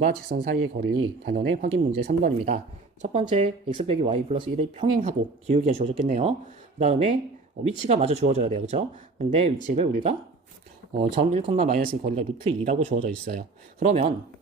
과 직선 사이의 거리 단원의 확인 문제 3번입니다. 첫 번째 x 빼기 y 플러스 1을 평행하고 기울기가 주어졌겠네요. 그 다음에 위치가 마저 주어져야 돼요. 그죠? 근데 위치를 우리가 점 1, 마이너스 거리가 루트 2라고 주어져 있어요. 그러면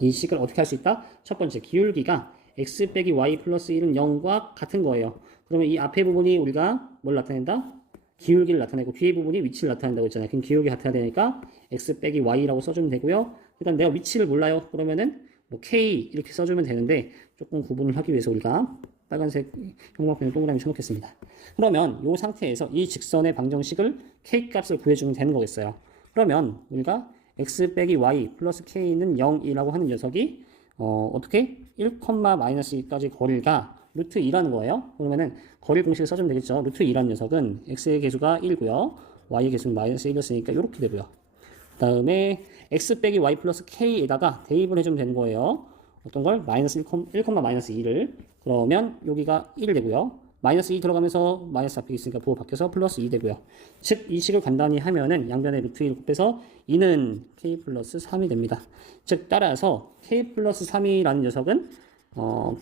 이 식을 어떻게 할 수 있다? 첫 번째 기울기가 x 빼기 y 플러스 1은 0과 같은 거예요. 그러면 이 앞에 부분이 우리가 뭘 나타낸다? 기울기를 나타내고 뒤에 부분이 위치를 나타낸다고 했잖아요. 그럼 기울기 같아야 되니까 x 빼기 y라고 써주면 되고요. 일단 내가 위치를 몰라요. 그러면은 뭐 k 이렇게 써주면 되는데 조금 구분을 하기 위해서 우리가 빨간색 형광펜을 동그라미 쳐놓겠습니다. 그러면 이 상태에서 이 직선의 방정식을 k 값을 구해주면 되는 거겠어요. 그러면 우리가 x 빼기 y 플러스 k는 0이라고 하는 녀석이 어떻게 1, 마이너스 2까지 거리가 루트 2라는 거예요. 그러면은 거리 공식을 써주면 되겠죠. 루트 2라는 녀석은 x의 개수가 1고요. y의 개수는 마이너스 1이었으니까 이렇게 되고요. 그 다음에 x 빼기 y 플러스 k에다가 대입을 해주면 되는 거예요. 어떤 걸? 마이너스 1, 마이너스 2를. 그러면 여기가 1 되고요. 마이너스 2 들어가면서 마이너스 앞에 있으니까 부호 바뀌어서 플러스 2 되고요. 즉, 이 식을 간단히 하면은 양변에 루트 2를 곱해서 2는 k 플러스 3이 됩니다. 즉, 따라서 k 플러스 3이라는 녀석은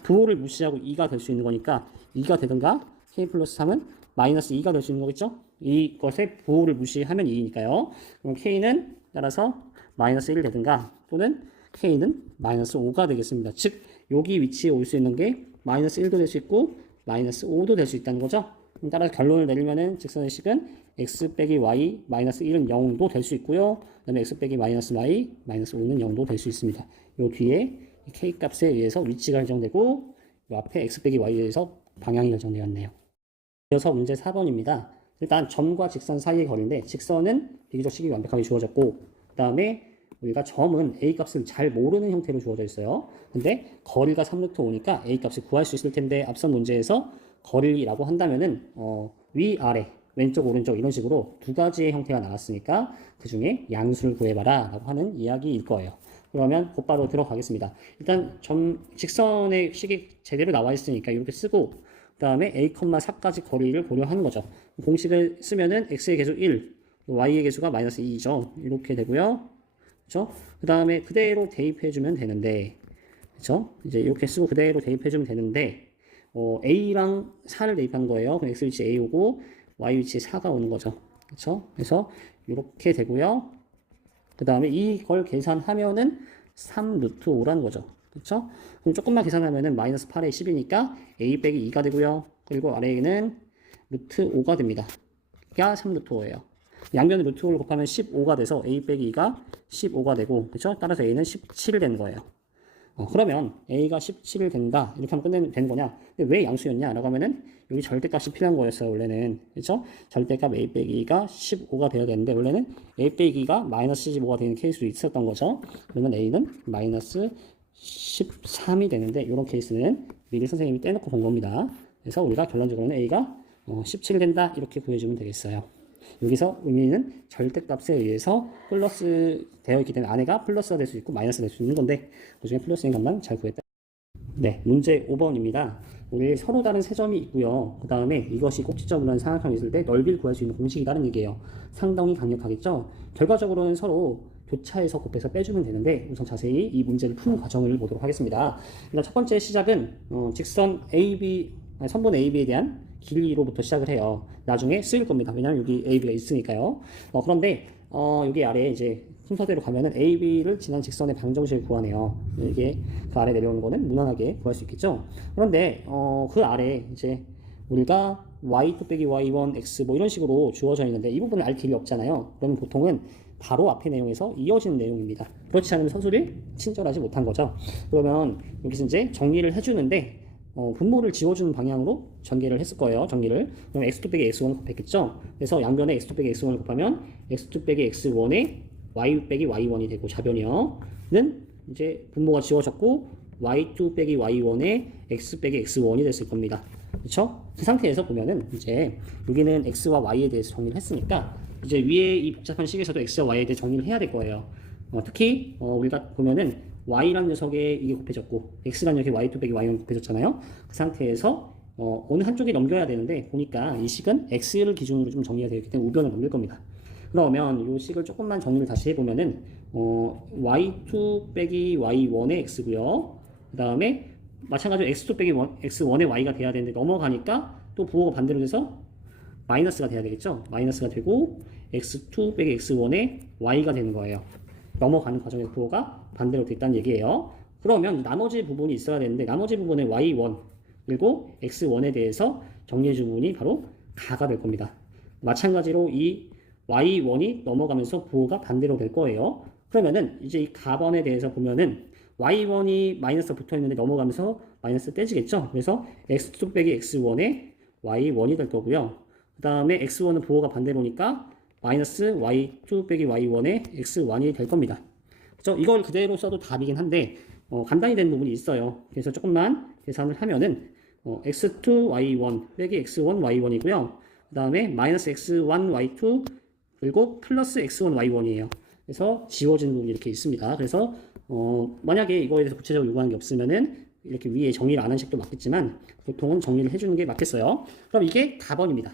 부호를 무시하고 2가 될 수 있는 거니까 2가 되든가 k 플러스 3은 마이너스 2가 될 수 있는 거겠죠? 이것의 부호를 무시하면 2니까요. 그럼 k는 따라서 마이너스 1이 되든가 또는 k는 마이너스 5가 되겠습니다. 즉 여기 위치에 올 수 있는 게 마이너스 1도 될 수 있고 마이너스 5도 될 수 있다는 거죠. 따라서 결론을 내리면은 직선의 식은 x 빼기 y 마이너스 1은 0도 될 수 있고요. 그 다음에 x 빼기 마이너스 y 마이너스 5는 0도 될 수 있습니다. 요 뒤에 k 값에 의해서 위치가 결정되고 요 앞에 x 빼기 y에 의해서 방향이 결정되었네요. 이어서 문제 4번입니다. 일단 점과 직선 사이의 거리인데 직선은 비교적 식이 완벽하게 주어졌고 그 다음에 우리가 점은 a 값을 잘 모르는 형태로 주어져 있어요. 근데 거리가 3루트 5니까 a 값을 구할 수 있을 텐데 앞선 문제에서 거리라고 한다면은 위아래 왼쪽 오른쪽 이런 식으로 두 가지의 형태가 나왔으니까 그 중에 양수를 구해봐라 라고 하는 이야기일 거예요. 그러면 곧바로 들어가겠습니다. 일단 직선의 식이 제대로 나와 있으니까 이렇게 쓰고 그 다음에 a, 4까지 거리를 고려하는 거죠. 공식을 쓰면은 x의 개수 1, y의 개수가 마이너스 2죠. 이렇게 되고요. 그렇죠? 그 다음에 그대로 대입해주면 되는데, 그렇죠? 이제 이렇게 쓰고 그대로 대입해주면 되는데, a랑 4를 대입한 거예요. 그럼 x 위치 a 오고 y 위치에 4가 오는 거죠. 그렇죠? 그래서 이렇게 되고요. 그 다음에 이걸 계산하면은 3 루트 5라는 거죠. 그렇죠? 그럼 조금만 계산하면은 마이너스 8에 10이니까 a 빼기 2가 되고요. 그리고 아래에는 루트 5가 됩니다. 가 3 루트 5예요. 양변의 루트 5를 곱하면 15가 돼서 a 빼기 2가 15가 되고, 그렇죠? 따라서 a는 17 되는 거예요. 그러면 a가 17일 된다 이렇게 하면 되는 거냐? 근데 왜 양수였냐? 라고 하면은 여기 절대값이 필요한 거였어요. 원래는. 그렇죠? 절대값 a 빼기가 15가 돼야 되는데 원래는 a 빼기가 마이너스 15가 되는 케이스도 있었던 거죠. 그러면 a는 마이너스 13이 되는데 이런 케이스는 미리 선생님이 떼놓고 본 겁니다. 그래서 우리가 결론적으로는 a가 17 된다 이렇게 구해주면 되겠어요. 여기서 의미는 절대값에 의해서 플러스 되어 있기 때문에 안에가 플러스가 될 수 있고 마이너스가 될 수 있는 건데 그 중에 플러스인 것만 잘 구했다. 네, 문제 5번입니다. 우리 서로 다른 세 점이 있고요. 그 다음에 이것이 꼭지점으로 한 삼각형이 있을 때 넓이를 구할 수 있는 공식이라는 얘기예요. 상당히 강력하겠죠? 결과적으로는 서로 교차해서 곱해서 빼주면 되는데 우선 자세히 이 문제를 푸는 과정을 보도록 하겠습니다. 일단 첫 번째 시작은 직선 선분 AB에 대한 길이로부터 시작을 해요. 나중에 쓰일 겁니다. 왜냐하면 여기 AB가 있으니까요. 그런데 여기 아래에 이제 순서대로 가면은 AB를 지난 직선의 방정식을 구하네요. 이게 그 아래 내려오는 거는 무난하게 구할 수 있겠죠. 그런데 그 아래 이제 우리가 y2 빼기 y1 x 뭐 이런 식으로 주어져 있는데 이 부분을 알 길이 없잖아요. 그러면 보통은 바로 앞의 내용에서 이어지는 내용입니다. 그렇지 않으면 선수를 친절하지 못한 거죠. 그러면 여기서 이제 정리를 해주는데 분모를 지워주는 방향으로 전개를 했을 거예요. 정리를. 그럼 x2 빼기 x1을 곱했겠죠. 그래서 양변에 x2 빼기 x1을 곱하면 x2 빼기 x1에 y 빼기 y1이 되고 좌변이요는 이제 분모가 지워졌고 y2 빼기 y1에 x 빼기 x1이 됐을 겁니다. 그렇죠? 그 상태에서 보면은 이제 여기는 x와 y에 대해서 정리를 했으니까 이제 위에 이 복잡한 식에서도 x와 y에 대해 정리를 해야 될 거예요. 특히 우리가 보면은 y라는 녀석에 이게 곱해졌고 x라는 녀석에 y2 빼기 y1 곱해졌잖아요. 그 상태에서 어느 한쪽에 넘겨야 되는데 보니까 이 식은 x를 기준으로 좀 정리가 되어 있기 때문에 우변을 넘길 겁니다. 그러면 이 식을 조금만 정리를 다시 해보면은 y2 빼기 y1의 x고요. 그 다음에 마찬가지로 x2 빼기 x1의 y가 돼야 되는데 넘어가니까 또 부호가 반대로 돼서 마이너스가 돼야 되겠죠. 마이너스가 되고 x2 빼기 x1의 y가 되는 거예요. 넘어가는 과정에서 부호가 반대로 됐다는 얘기예요. 그러면 나머지 부분이 있어야 되는데 나머지 부분의 y1 그리고 x1에 대해서 정리해 준 부분이 바로 가가 될 겁니다. 마찬가지로 이 y1이 넘어가면서 부호가 반대로 될 거예요. 그러면은 이제 이 가번에 대해서 보면은 y1이 마이너스 붙어 있는데 넘어가면서 마이너스 떼지겠죠. 그래서 x2 빼기 x1에 y1이 될 거고요. 그 다음에 x1은 부호가 반대로니까 마이너스 y2 빼기 y1에 x1이 될 겁니다. 그렇죠? 이걸 그대로 써도 답이긴 한데 간단히 된 부분이 있어요. 그래서 조금만 계산을 하면은 x2 y1 빼기 x1 y1이고요. 그 다음에 마이너스 x1 y2 그리고 플러스 x1 y1이에요. 그래서 지워진 부분이 이렇게 있습니다. 그래서 만약에 이거에 대해서 구체적으로 요구하는 게 없으면은 이렇게 위에 정리를 안 한 식도 맞겠지만 보통은 정리를 해주는 게 맞겠어요. 그럼 이게 가번입니다.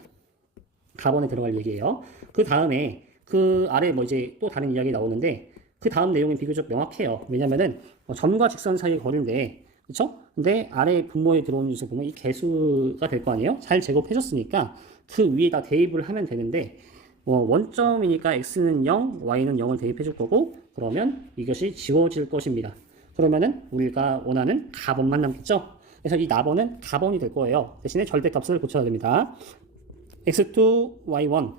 가번에 들어갈 얘기예요. 그 다음에 그 아래 뭐 이제 또 다른 이야기 나오는데 그 다음 내용이 비교적 명확해요. 왜냐면은 점과 직선 사이의 거리인데 그쵸? 근데 아래 분모에 들어오는 것을 보면 이 개수가 될 거 아니에요? 잘 제곱해줬으니까 그 위에다 대입을 하면 되는데 원점이니까 x는 0, y는 0을 대입해 줄 거고 그러면 이것이 지워질 것입니다. 그러면은 우리가 원하는 가번만 남겠죠? 그래서 이 나번은 가번이 될 거예요. 대신에 절대값을 고쳐야 됩니다. x2, y1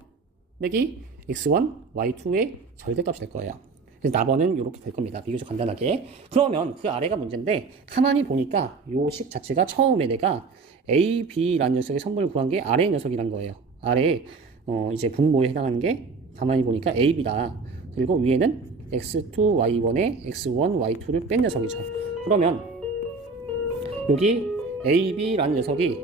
빼기 x1, y2의 절대값이 될 거예요. 그래서 나번은 이렇게 될 겁니다. 비교적 간단하게. 그러면 그 아래가 문제인데 가만히 보니까 요 식 자체가 처음에 내가 a, b라는 녀석의 선분을 구한 게 아래 녀석이란 거예요. 아래 이제 분모에 해당하는 게 가만히 보니까 a, b다. 그리고 위에는 x2, y1에 x1, y2를 뺀 녀석이죠. 그러면 여기 a, b라는 녀석이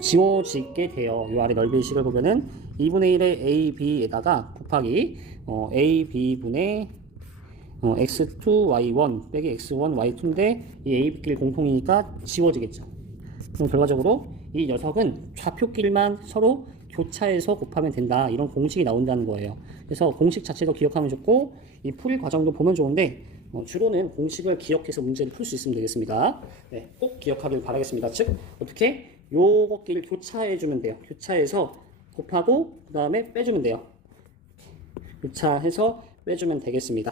지워지게 돼요. 이 아래 넓이의 식을 보면은 2분의 1의 a, b에다가 곱하기 a, b분의 x2, y1 빼기 x1, y2인데 이 a, b끼리 공통이니까 지워지겠죠. 그럼 결과적으로 이 녀석은 좌표끼리만 서로 교차해서 곱하면 된다. 이런 공식이 나온다는 거예요. 그래서 공식 자체도 기억하면 좋고 이 풀이 과정도 보면 좋은데 주로는 공식을 기억해서 문제를 풀 수 있으면 되겠습니다. 네, 꼭 기억하길 바라겠습니다. 즉 어떻게 요것끼리 교차해주면 돼요. 교차해서 곱하고 그 다음에 빼주면 돼요. 교차해서 빼주면 되겠습니다.